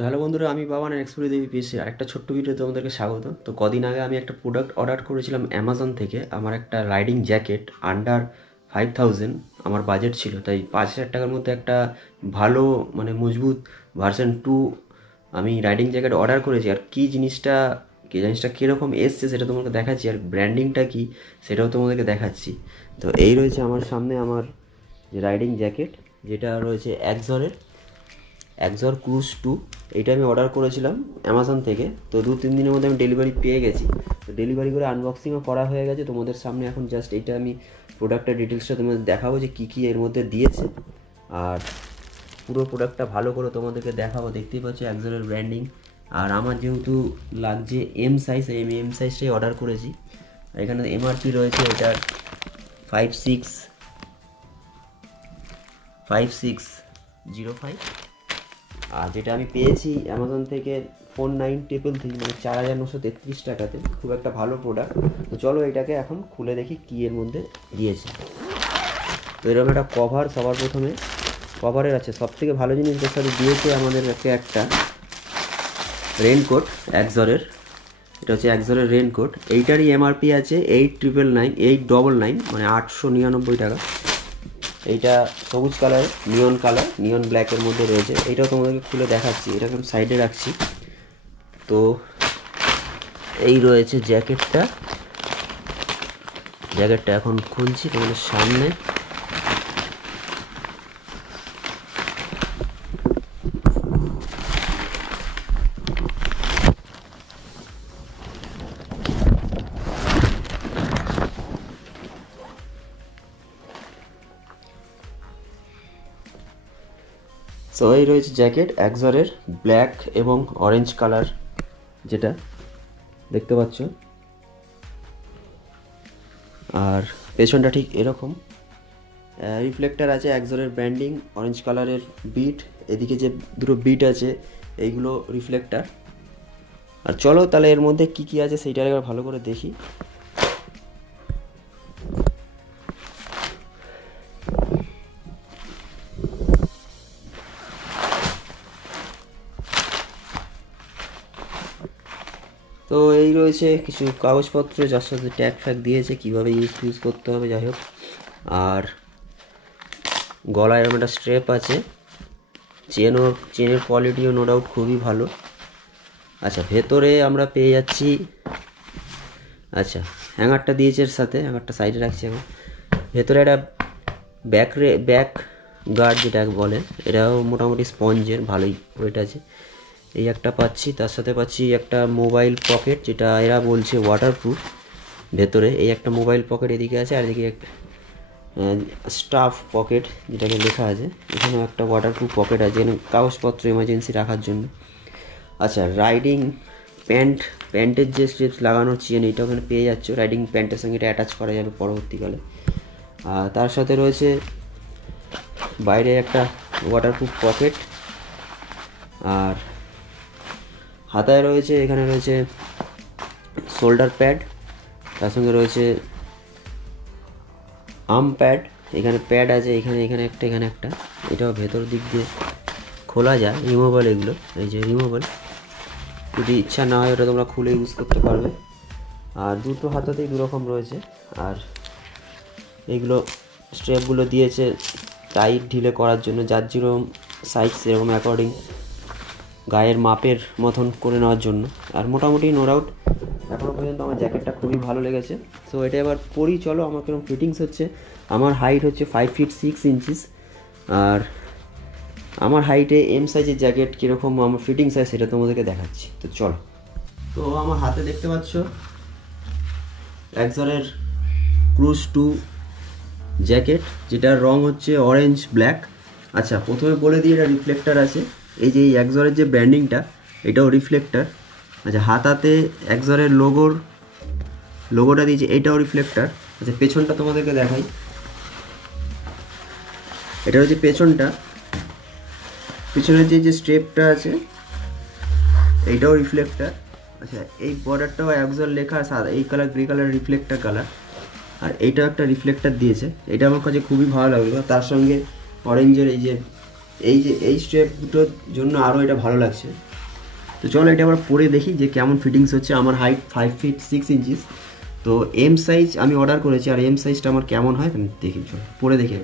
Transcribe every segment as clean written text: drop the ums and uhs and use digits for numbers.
তো হ্যালো বন্ধুরা, আমি বাবান এক্সপ্লোর দেবী পিএসসি আরেকটা ছোট্ট ভিডিওতে তোমাদেরকে স্বাগত। তো কদিন আগে আমি একটা প্রোডাক্ট অর্ডার করেছিলাম অ্যামাজন থেকে। আমার একটা রাইডিং জ্যাকেট আন্ডার 5000 আমার বাজেট ছিল, তাই 5000 টাকার মধ্যে একটা ভালো মজবুত ভার্সন 2 আমি রাইডিং জ্যাকেট অর্ডার করেছি। আর কী জিনিসটা কীরকম এসছে সেটা তোমাকে দেখাচ্ছি, আর ব্র্যান্ডিংটা কী সেটাও তোমাদেরকে দেখাচ্ছি। তো এই রয়েছে আমার সামনে আমার যে রাইডিং জ্যাকেট, যেটা রয়েছে এক্সর ক্রুজ 2। এইটা আমি অর্ডার করেছিলাম অ্যামাজন থেকে। তো 2-3 দিনের মধ্যে আমি ডেলিভারি পেয়ে গেছি। তো ডেলিভারি করে আনবক্সিংও করা হয়ে গেছে তোমাদের সামনে। এখন জাস্ট এইটা আমি প্রোডাক্টের ডিটেলসটা তোমাদের দেখাবো যে কী কী এর মধ্যে দিয়েছে, আর পুরো প্রোডাক্টটা ভালো করে তোমাদেরকে দেখাবো। দেখতেই পাচ্ছ এক্সরের ব্র্যান্ডিং। আর আমার যেহেতু লাগছে এম সাইজ, আমি এম সাইজটাই অর্ডার করেছি। এখানে এমআরপি রয়েছে এটার 5605, আর যেটা আমি পেয়েছি অ্যামাজন থেকে 4933 মানে 4933 টাকাতে। খুব একটা ভালো প্রোডাক্ট। তো চলো এটাকে এখন খুলে দেখি কী এর মধ্যে দিয়েছে। তো এরকম একটা কভার, সবার প্রথমে কভারের আছে সবথেকে ভালো জিনিস যেটা সাথে দিয়েছে আমাদেরকে একটা রেনকোট এক্সরের। এটা হচ্ছে এক্সরের রেনকোট। এইটারই এমআরপি আছে 899 মানে 899 টাকা। এইটা সবুজ কালার, নিয়ন ব্ল্যাকের মধ্যে রয়েছে। এইটাও তোমাদেরকে খুলে দেখাচ্ছি, এটাকে আমি সাইডে রাখছি। তো এই রয়েছে জ্যাকেটটা এখন খুলছি তোমাদের সামনে। তো এই রয়েছে জ্যাকেট এক্সরের, ব্ল্যাক এবং অরেঞ্জ কালার, যেটা দেখতে পাচ্ছ। আর পেছনটা ঠিক এরকম, রিফ্লেক্টার আছে, এক্সরের ব্র্যান্ডিং, অরেঞ্জ কালারের বিট, এদিকে যে দুটো বিট আছে এইগুলো রিফ্লেক্টার। আর চলো তাহলে এর মধ্যে কি কি আছে সেইটা একবার ভালো করে দেখি। তো এই রয়েছে কিছু কাগজপত্র, যার সাথে ট্যাগ ফ্যাগ দিয়েছে কীভাবে ইউজ করতে হবে, যাই হোক। আর গলায় এরকম একটা স্ট্রেপ আছে, চেনের কোয়ালিটিও নো ডাউট খুবই ভালো। আচ্ছা, ভেতরে আমরা পেয়ে যাচ্ছি, আচ্ছা হ্যাঙ্গারটা দিয়েছে এর সাথে, হ্যাঙ্গারটা সাইডে রাখছি এখন। ভেতরে একটা ব্যাক গার্ড যেটা বলে, এটাও মোটামুটি স্পঞ্জের, ভালোই ওয়েট আছে। এই একটা পাচ্ছি, তার সাথে পাচ্ছি একটা মোবাইল পকেট, যেটা এরা বলছে ওয়াটারপ্রুফ। ভেতরে এই একটা মোবাইল পকেট এদিকে আছে, আর এদিকে স্টাফ পকেট যেটাকে লেখা আছে। এখানেও একটা ওয়াটারপ্রুফ পকেট আছে, এখানে কাগজপত্র এমার্জেন্সি রাখার জন্য। আচ্ছা, রাইডিং প্যান্টের যে স্ট্রিপস লাগানোর চেন, এইটা ওখানে পেয়ে যাচ্ছ। রাইডিং প্যান্টের সঙ্গে এটা অ্যাটাচ করা যাবে পরবর্তীকালে। আর তার সাথে রয়েছে বাইরে একটা ওয়াটারপ্রুফ পকেট। আর হাতায় রয়েছে, এখানে রয়েছে শোল্ডার প্যাড, তার সঙ্গে রয়েছে আর্ম প্যাড। এখানে প্যাড আছে, এখানে একটা। এটাও ভেতর দিক দিয়ে খোলা যায়, রিমুভেবল এগুলো। এই যে রিমুভেবল, যদি ইচ্ছা না হয় ওটা তোমরা খুলে ইউজ করতে পারবে। আর দুটো হাতাতেই দুরকম রয়েছে। আর এইগুলো স্ট্র্যাপগুলো দিয়েছে টাইট ঢিলে করার জন্য, যার যেরকম সাইজ সেরকম অ্যাকর্ডিং গায়ের মাপের মতন করে নেওয়ার জন্য। আর মোটামুটি নো ডাউট এখনও পর্যন্ত আমার জ্যাকেটটা খুবই ভালো লেগেছে। সো এটা এবার পরি, চলো আমার কীরকম ফিটিংস হচ্ছে। আমার হাইট হচ্ছে 5 feet 6 inches, আর আমার হাইটে এম সাইজের জ্যাকেট কীরকম আমার ফিটিংস হয় সেটা তোমাদেরকে দেখাচ্ছি। তো চলো। তো আমার হাতে দেখতে পাচ্ছ এক্সরের ক্রুজ 2 জ্যাকেট, যেটার রং হচ্ছে অরেঞ্জ ব্ল্যাক। আচ্ছা, প্রথমে বলে দিই এটা রিফ্লেক্টার আছে। এই যে এই এক্সরের যে ব্র্যান্ডিংটা, এটাও রিফ্লেক্টার। আচ্ছা, হাতাতে এক্সরের লোগোটা দিয়েছে, এটাও রিফ্লেক্টার। আচ্ছা, পেছনটা তোমাদেরকে দেখাই। এটা হচ্ছে পেছনটা, পিছনের যে স্ট্রেপটা আছে এইটাও রিফ্লেক্টার। আচ্ছা, এই বর্ডারটাও এক্সর লেখা, সাদা এই colour, grey colour reflector colour. আর এইটাও একটা রিফ্লেক্টার দিয়েছে, এটা আমার কাছে খুবই ভালো লাগলো। তার সঙ্গে অরেঞ্জের এই স্ট্রেপ দুটোর জন্য আরও এটা ভালো লাগছে। তো চলো এটা আমরা পরে দেখি যে কেমন ফিটিংস হচ্ছে। আমার হাইট 5 ফিট 6 ইঞ্চিস, তো এম সাইজ আমি অর্ডার করেছি, আর এম সাইজটা আমার কেমন হয় দেখি, চলো পরে দেখি।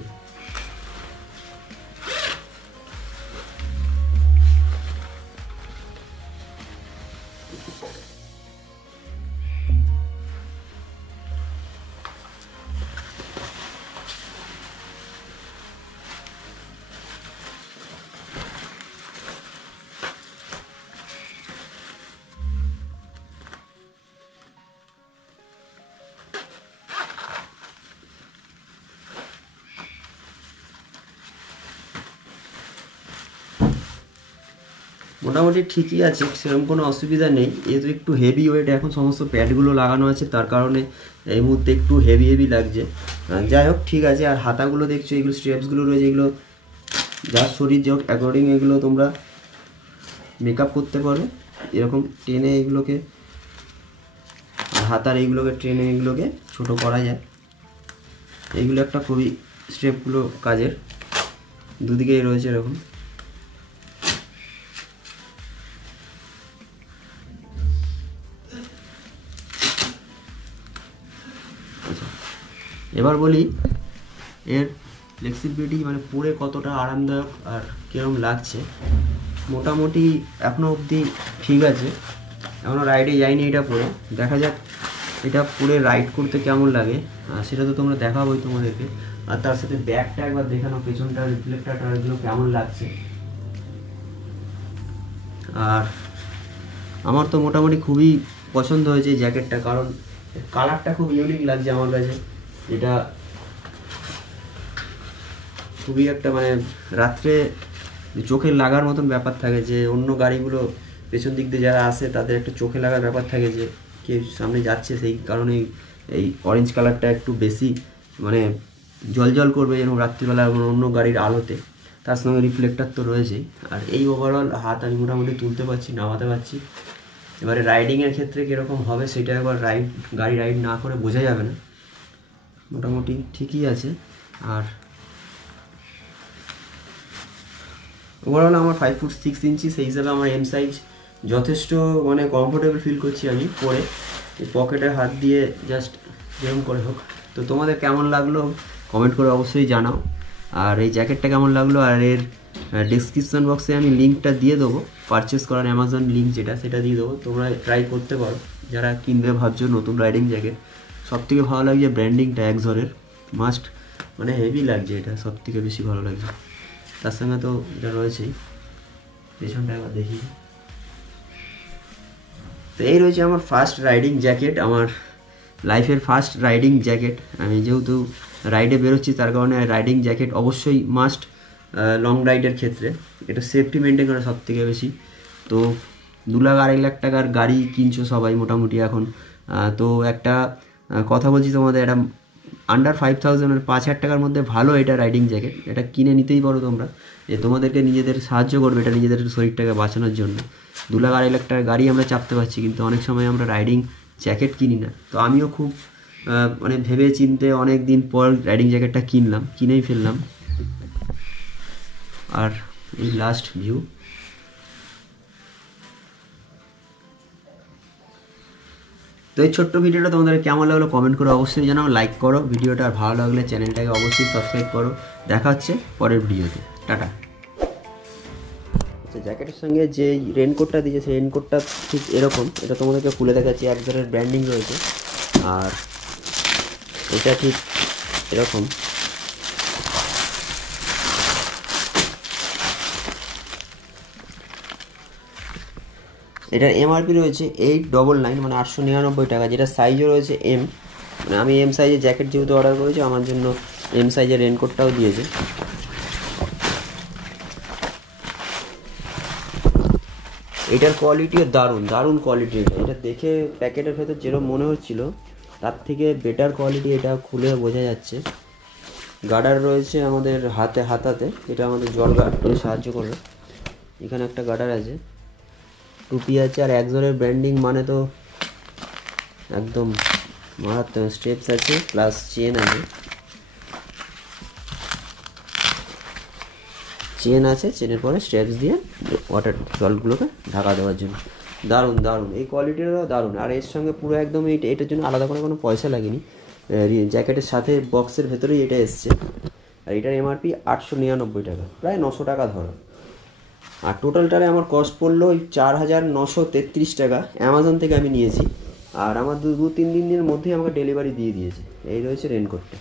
মোটামুটি ঠিকই আছে, সেরকম কোনো অসুবিধা নেই। যেহেতু একটু হেভি ওয়েট, এখন সমস্ত প্যাডগুলো লাগানো আছে, তার কারণে এই মুহূর্তে একটু হেভি হেভি লাগছে। যাই হোক ঠিক আছে। আর হাতাগুলো দেখছো, এগুলো স্ট্রেপসগুলো রয়েছে, এগুলো যার শরীর যে অ্যাকর্ডিং এগুলো তোমরা মেকআপ করতে পারো, এরকম টেনে এগুলোকে, আর হাতার এইগুলোকে টেনে এগুলোকে ছোটো করা যায়। এইগুলো একটা খুবই স্টেপগুলো কাজের, দুদিকেই রয়েছে এরকম। এবার বলি এর ফ্লেক্সিবিলিটি, মানে পরে কতটা আরামদায়ক আর কীরকম লাগছে। মোটামুটি এখনও অবধি ঠিক আছে, এখনও রাইডে যাইনি এটা পরে, দেখা যাক এটা পরে রাইড করতে কেমন লাগে, সেটা তো তোমরা দেখাবোই তোমাদেরকে। আর তার সাথে ব্যাগটা একবার দেখানো, পেছনটা রিফ্লেক্টারটা এগুলো কেমন লাগছে। আর আমার তো মোটামুটি খুবই পছন্দ হয়েছে এই জ্যাকেটটা, কারণ কালারটা খুব ইউনিক লাগছে আমার কাছে। এটা খুবই একটা মানে রাত্রে চোখে লাগার মতন ব্যাপার থাকে, যে অন্য গাড়িগুলো পেছন দিক দিয়ে যারা আসে তাদের একটা চোখে লাগার ব্যাপার থাকে, যে কে সামনে যাচ্ছে, সেই কারণেই এই অরেঞ্জ কালারটা একটু বেশি মানে জল করবে যেরকম রাত্রিবেলা অন্য গাড়ির আলোতে। তার সঙ্গে রিফ্লেক্টার তো রয়েছেই। আর এই ওভারঅল হাত আমি মোটামুটি তুলতে পারছি, নামাতে পারছি। এবারে রাইডিংয়ের ক্ষেত্রে কীরকম হবে সেটা একবার গাড়ি রাইড না করে বোঝা যাবে না। মোটামুটি ঠিকই আছে। আর ওভারঅল আমার 5 ফুট 6 ইঞ্চি, সেই হিসাবে আমার এম সাইজ যথেষ্ট মানে কমফোর্টেবল ফিল করছি আমি পরে, এই পকেটে হাত দিয়ে জাস্ট যেরকম করে হোক। তো তোমাদের কেমন লাগলো কমেন্ট করে অবশ্যই জানাও। আর এই জ্যাকেটটা কেমন লাগলো, আর এর ডেসক্রিপশন বক্সে আমি লিঙ্কটা দিয়ে দেবো, পারচেস করার অ্যামাজন লিঙ্ক যেটা, সেটা দিয়ে দেবো, তোমরা ট্রাই করতে পারো যারা কিনবে ভাবছো নতুন রাইডিং জ্যাকেট। সবথেকে ভালো লাগছে ব্র্যান্ডিংটা এক্সরের, মাস্ট মানে হেভি লাগছে, এটা সবথেকে বেশি ভালো লাগছে। তার সঙ্গে তো এটা রয়েছেই, পেছনটা একবার দেখি। তো এই রয়েছে আমার ফার্স্ট রাইডিং জ্যাকেট, আমার লাইফের ফার্স্ট রাইডিং জ্যাকেট। আমি যেহেতু রাইডে বেরোচ্ছি তার কারণে রাইডিং জ্যাকেট অবশ্যই মাস্ট লং রাইডের ক্ষেত্রে। এটা সেফটি মেনটেন করে সব থেকে বেশি। তো 2-2.5 লাখ টাকার গাড়ি কিনছো সবাই মোটামুটি এখন, তো একটা কথা বলছি তোমাদের, এটা আন্ডার 5000 মানে 5000 টাকার মধ্যে ভালো এটা রাইডিং জ্যাকেট, এটা কিনে নিতেই পারো তোমরা, যে তোমাদেরকে নিজেদের সাহায্য করবে এটা নিজেদের শরীরটাকে বাঁচানোর জন্য। 2-2.5 লাখ টাকার গাড়ি আমরা চাপতে পারছি, কিন্তু অনেক সময় আমরা রাইডিং জ্যাকেট কিনি না। তো আমিও খুব মানে ভেবে চিনতে অনেক দিন পর রাইডিং জ্যাকেটটা কিনেই ফেললাম। আর এই লাস্ট ভিউ। তো এই ছোট্ট ভিডিওটা তোমাদের কেমন লাগলো কমেন্ট করে অবশ্যই জানাও, লাইক করো ভিডিওটা, আর ভালো লাগলে চ্যানেলটাকে অবশ্যই সাবস্ক্রাইব করো। দেখা হচ্ছে পরের ভিডিওতে, টাটা। আচ্ছা, জ্যাকেটের সঙ্গে যে রেনকোটটা দিয়েছে সেই রেনকোটটা ঠিক এরকম, এটা তোমাদেরকে খুলে দেখাচ্ছি, এক ধরনের ব্র্যান্ডিং রয়েছে। আর এটা ঠিক এরকম, এটার এমআরপি রয়েছে 899 মানে 899 টাকা, যেটা সাইজও রয়েছে এম, মানে আমি এম সাইজের জ্যাকেট যেহেতু অর্ডার করেছি আমার জন্য এম সাইজের রেনকোটটাও দিয়েছে। এটার কোয়ালিটিও দারুণ কোয়ালিটি। এটা দেখে প্যাকেটের ভেতর যেরকম মনে হচ্ছিল তার থেকে বেটার কোয়ালিটি, এটা খুলে বোঝা যাচ্ছে। গার্ডার রয়েছে আমাদের হাতাতে, এটা আমাদের জল গার্ড করে সাহায্য করবে। এখানে একটা গার্ডার আছে, টুপি আছে, আর একজনের ব্র্যান্ডিং মানে তো একদম মারাত্মক। স্টেপস আছে প্লাস চেন আছে, চেন আছে, চেনের পরে স্ট্র্যাপস দিয়ে ওয়াটার জলগুলোকে ঢাকা দেওয়ার জন্য। দারুণ দারুণ, এই কোয়ালিটিটাও দারুণ। আর এর সঙ্গে পুরো একদম এটার জন্য আলাদা করে কোনো পয়সা লাগেনি, জ্যাকেটের সাথে বক্সের ভেতরেই এটা এসছে। আর এটার এমআরপি 899 টাকা, প্রায় 900 টাকা ধরো। আর টোটালটারে আমার কস্ট পড়লো ওই 4933 টাকা। অ্যামাজন থেকে আমি নিয়েছি, আর আমার 2-3 দিনের মধ্যেই আমাকে ডেলিভারি দিয়ে দিয়েছে। এই রয়েছে রেনকোটটা।